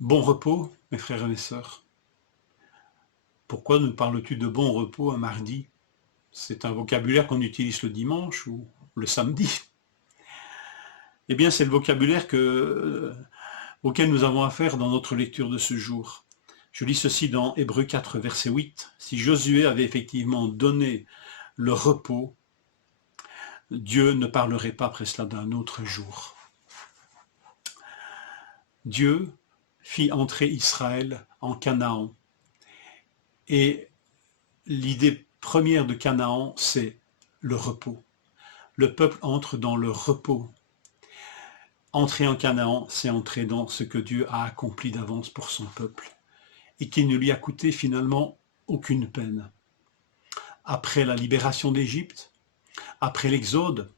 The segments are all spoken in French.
Bon repos, mes frères et mes sœurs. Pourquoi nous parles-tu de bon repos un mardi? C'est un vocabulaire qu'on utilise le dimanche ou le samedi. Eh bien, c'est le vocabulaire auquel nous avons affaire dans notre lecture de ce jour. Je lis ceci dans Hébreux 4, verset 8. Si Josué avait effectivement donné le repos, Dieu ne parlerait pas après cela d'un autre jour. Dieu fit entrer Israël en Canaan. Et l'idée première de Canaan, c'est le repos. Le peuple entre dans le repos. Entrer en Canaan, c'est entrer dans ce que Dieu a accompli d'avance pour son peuple et qui ne lui a coûté finalement aucune peine. Après la libération d'Égypte, après l'Exode,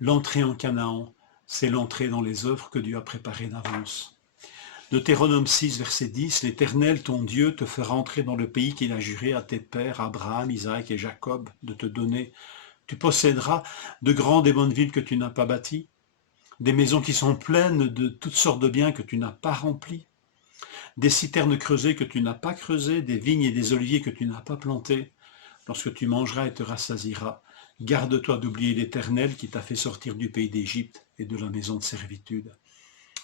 l'entrée en Canaan, c'est l'entrée dans les œuvres que Dieu a préparées d'avance. Deutéronome 6, verset 10, l'Éternel, ton Dieu, te fera entrer dans le pays qu'il a juré à tes pères, Abraham, Isaac et Jacob, de te donner. Tu posséderas de grandes et bonnes villes que tu n'as pas bâties, des maisons qui sont pleines de toutes sortes de biens que tu n'as pas remplis, des citernes creusées que tu n'as pas creusées, des vignes et des oliviers que tu n'as pas plantés. Lorsque tu mangeras et te rassasieras, garde-toi d'oublier l'Éternel qui t'a fait sortir du pays d'Égypte et de la maison de servitude.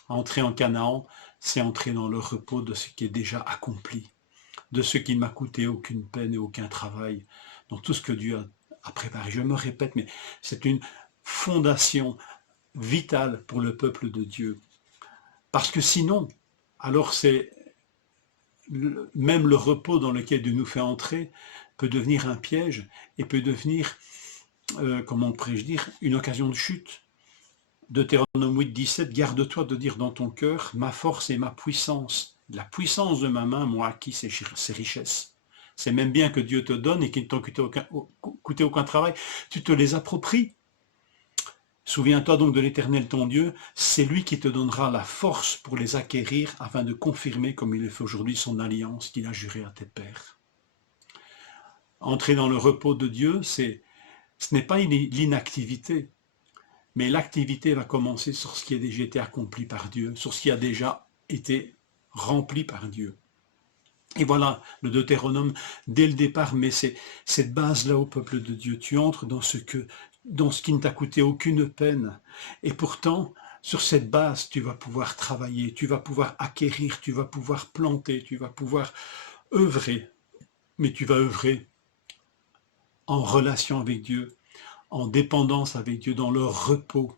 Entrer en Canaan, c'est entrer dans le repos de ce qui est déjà accompli, de ce qui ne m'a coûté aucune peine et aucun travail, dans tout ce que Dieu a préparé. Je me répète, mais c'est une fondation vitale pour le peuple de Dieu. Parce que sinon, alors c'est même le repos dans lequel Dieu nous fait entrer peut devenir un piège et peut devenir, comment pourrais-je dire, une occasion de chute. Deutéronome 8, 17, garde-toi de dire dans ton cœur, ma force et ma puissance. La puissance de ma main m'ont acquis ces richesses. C'est même bien que Dieu te donne et qui ne t'ont coûté aucun travail. Tu te les appropries. Souviens-toi donc de l'Éternel ton Dieu, c'est lui qui te donnera la force pour les acquérir afin de confirmer comme il le fait aujourd'hui son alliance qu'il a jurée à tes pères. Entrer dans le repos de Dieu, ce n'est pas l'inactivité, mais l'activité va commencer sur ce qui a déjà été accompli par Dieu, sur ce qui a déjà été rempli par Dieu. Et voilà, le Deutéronome, dès le départ, met cette base-là au peuple de Dieu. Tu entres dans ce qui ne t'a coûté aucune peine. Et pourtant, sur cette base, tu vas pouvoir travailler, tu vas pouvoir acquérir, tu vas pouvoir planter, tu vas pouvoir œuvrer. Mais tu vas œuvrer en relation avec Dieu, en dépendance avec Dieu, dans le repos.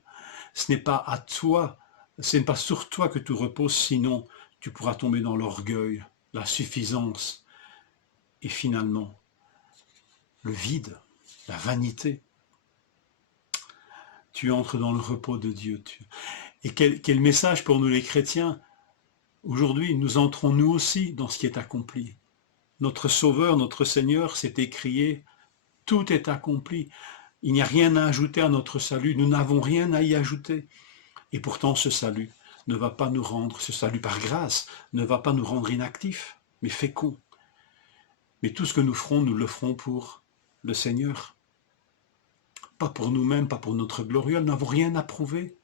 Ce n'est pas à toi, ce n'est pas sur toi que tout repose, sinon tu pourras tomber dans l'orgueil, la suffisance et finalement le vide, la vanité. Tu entres dans le repos de Dieu. Et quel message pour nous les chrétiens. Aujourd'hui, nous entrons nous aussi dans ce qui est accompli. Notre Sauveur, notre Seigneur s'est écrié, tout est accompli. Il n'y a rien à ajouter à notre salut, nous n'avons rien à y ajouter. Et pourtant ce salut ne va pas nous rendre, ce salut par grâce, ne va pas nous rendre inactifs, mais féconds. Mais tout ce que nous ferons, nous le ferons pour le Seigneur. Pas pour nous-mêmes, pas pour notre gloriole, nous n'avons rien à prouver,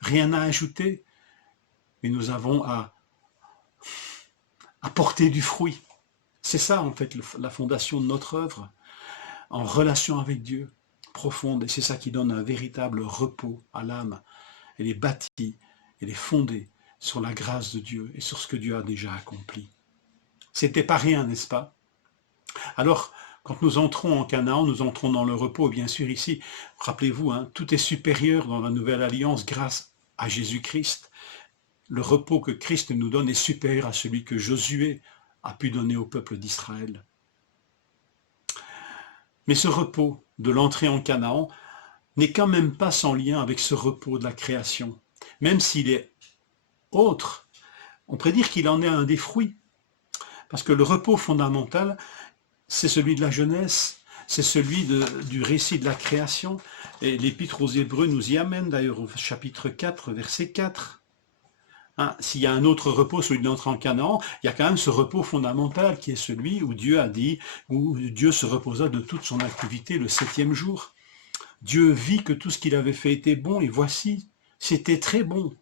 rien à ajouter, mais nous avons à porter du fruit. C'est ça en fait la fondation de notre œuvre, en relation avec Dieu, profonde, et c'est ça qui donne un véritable repos à l'âme. Elle est bâtie, elle est fondée sur la grâce de Dieu et sur ce que Dieu a déjà accompli. C'était pas rien, n'est-ce pas? Alors, quand nous entrons en Canaan, nous entrons dans le repos, bien sûr ici, rappelez-vous, tout est supérieur dans la nouvelle alliance grâce à Jésus-Christ. Le repos que Christ nous donne est supérieur à celui que Josué a pu donner au peuple d'Israël. Mais ce repos de l'entrée en Canaan n'est quand même pas sans lien avec ce repos de la création. Même s'il est autre, on pourrait dire qu'il en est un des fruits. Parce que le repos fondamental, c'est celui de la jeunesse, c'est celui du récit de la création. Et l'Épître aux Hébreux nous y amène, d'ailleurs au chapitre 4, verset 4. S'il y a un autre repos, celui de l'entrée en Canaan, il y a quand même ce repos fondamental qui est celui où Dieu a dit, où Dieu se reposa de toute son activité le 7e jour. Dieu vit que tout ce qu'il avait fait était bon, et voici, c'était très bon.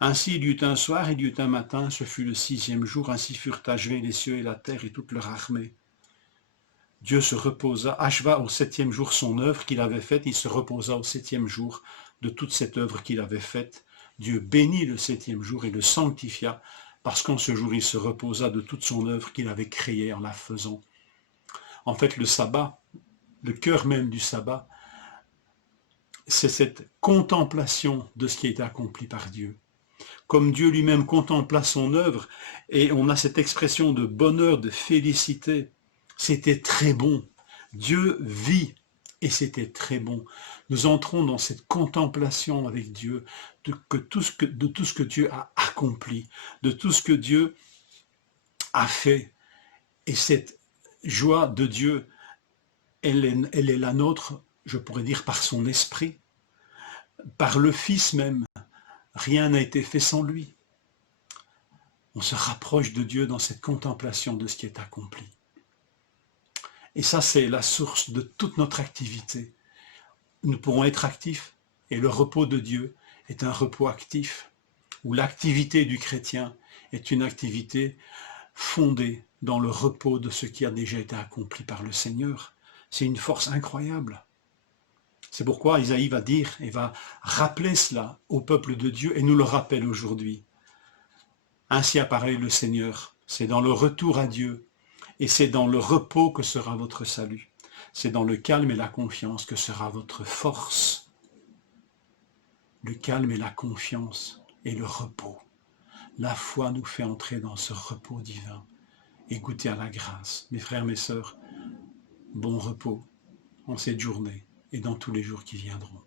Ainsi il y eut un soir, il y eut un matin, ce fut le 6e jour, ainsi furent achevés les cieux et la terre et toute leur armée. Dieu se reposa, acheva au 7e jour son œuvre qu'il avait faite, il se reposa au 7e jour de toute cette œuvre qu'il avait faite. Dieu bénit le 7e jour et le sanctifia, parce qu'en ce jour il se reposa de toute son œuvre qu'il avait créée en la faisant. En fait, le sabbat, le cœur même du sabbat, c'est cette contemplation de ce qui a été accompli par Dieu. Comme Dieu lui-même contempla son œuvre, et on a cette expression de bonheur, de félicité. C'était très bon. Dieu vit, et c'était très bon. Nous entrons dans cette contemplation avec Dieu de tout ce que Dieu a accompli, de tout ce que Dieu a fait. Et cette joie de Dieu, elle est la nôtre, je pourrais dire, par son esprit, par le Fils même. Rien n'a été fait sans lui. On se rapproche de Dieu dans cette contemplation de ce qui est accompli. Et ça, c'est la source de toute notre activité. Nous pourrons être actifs, et le repos de Dieu est un repos actif, où l'activité du chrétien est une activité fondée dans le repos de ce qui a déjà été accompli par le Seigneur. C'est une force incroyable. C'est pourquoi Isaïe va dire et va rappeler cela au peuple de Dieu et nous le rappelle aujourd'hui. Ainsi a parlé le Seigneur. C'est dans le retour à Dieu et c'est dans le repos que sera votre salut. C'est dans le calme et la confiance que sera votre force. Le calme et la confiance et le repos. La foi nous fait entrer dans ce repos divin et goûter à la grâce. Mes frères, mes sœurs, bon repos en cette journée et dans tous les jours qui viendront.